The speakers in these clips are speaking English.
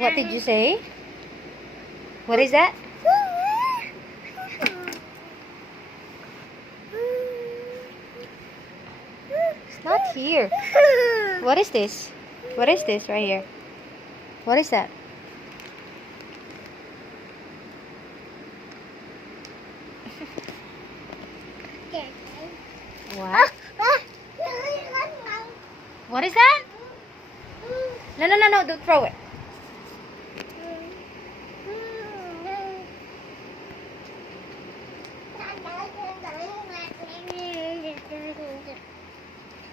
What did you say? What is that? It's not here. What is this? What is this right here? What is that? What? What is that? No, no, no, no, don't throw it.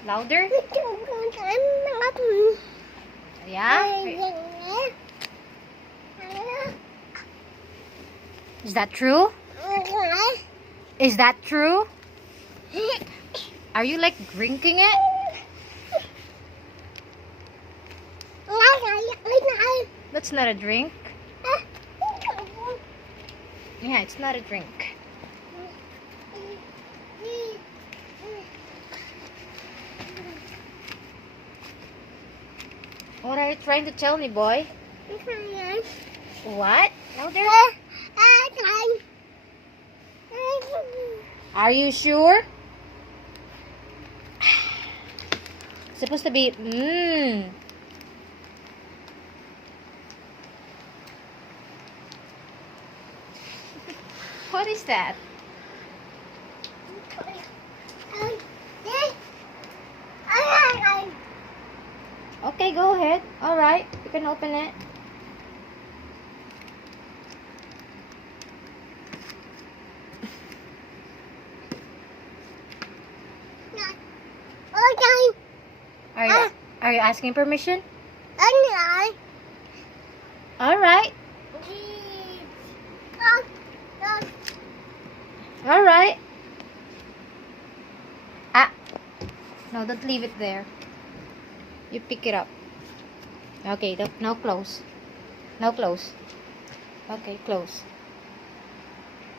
Louder? Yeah? Is that true? Is that true? Are you like drinking it? That's not a drink. Yeah, it's not a drink. What are you trying to tell me, boy? What? Louder? Are you sure? It's supposed to be What is that? Okay, go ahead. Alright, you can open it. Are you asking permission? Alright. Alright. Ah. No, don't leave it there. You pick it up. Okay, now close. Now close. Okay, close.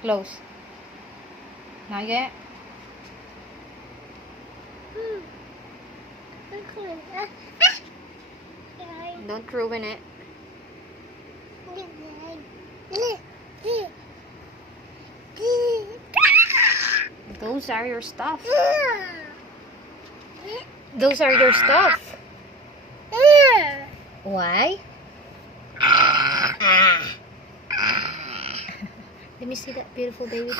Close. Not yet. Don't ruin it. Those are your stuff. Those are your stuff. Why? Let me see that beautiful baby.